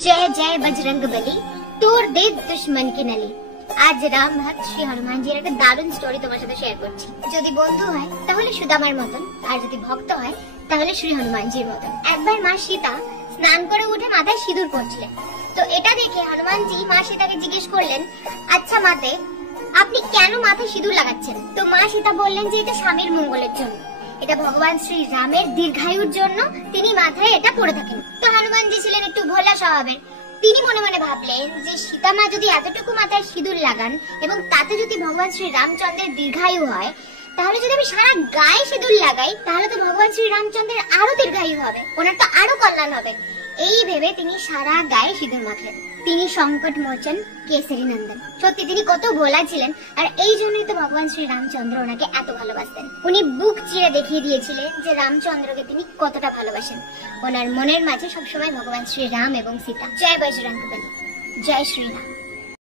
जय जय बजरंगबली तोड़ दे दुश्मन की नली। आज राम भक्त श्री हनुमान जी একটা দারুণ স্টোরি তোমার সাথে শেয়ার করছি। যদি বন্ধু হয় তাহলে সুদামার মতন, আর যদি ভক্ত হয় তাহলে শ্রী হনুমানজির মতন। একবার মা সীতা স্নান করে উঠে মাথায় সিঁদুর পরছিলেন। তো এটা দেখে হনুমানজি মা সীতাকে জিজ্ঞেস করলেন, আচ্ছা মাতে, আপনি কেন মাথায় সিঁদুর লাগাচ্ছেন? তো মা সীতা বললেন যে এটা স্বামীর মঙ্গলের জন্য, এটা ভগবান শ্রী রামের দীর্ঘায়ুর জন্য তিনি মাথায় এটা পরে থাকেন। তো হনুমানজি ছিলেন একটু ভোলা স্বভাবের। তিনি মনে মনে ভাবলেন যে সীতা মা যদি এতটুকু মাথায় সিঁদুর লাগান এবং তাতে যদি ভগবান শ্রী রামচন্দ্রের দীর্ঘায়ু হয়, তাহলে যদি আমি সারা গায়ে সিঁদুর লাগাই তাহলে তো ভগবান শ্রী রামচন্দ্রের আরো দীর্ঘায়ু হবে, ওনার তো আরো কল্যাণ হবে। এই ভেবে তিনি সারা গায়ে সিঁদুর মাখলেন। তিনি সংকট মোচন কেসরী নন্দন। সত্যি তিনি কত ভোলা ছিলেন, আর এই জন্যই তো ভগবান শ্রী রামচন্দ্র ওনাকে এত ভালোবাসতেন। উনি বুক চিরে দেখিয়ে দিয়েছিলেন যে রামচন্দ্রকে তিনি কতটা ভালোবাসেন। ওনার মনের মাঝে সবসময় ভগবান শ্রী রাম এবং সীতা। জয় বজরঙ্গবলী, জয় শ্রীরাম।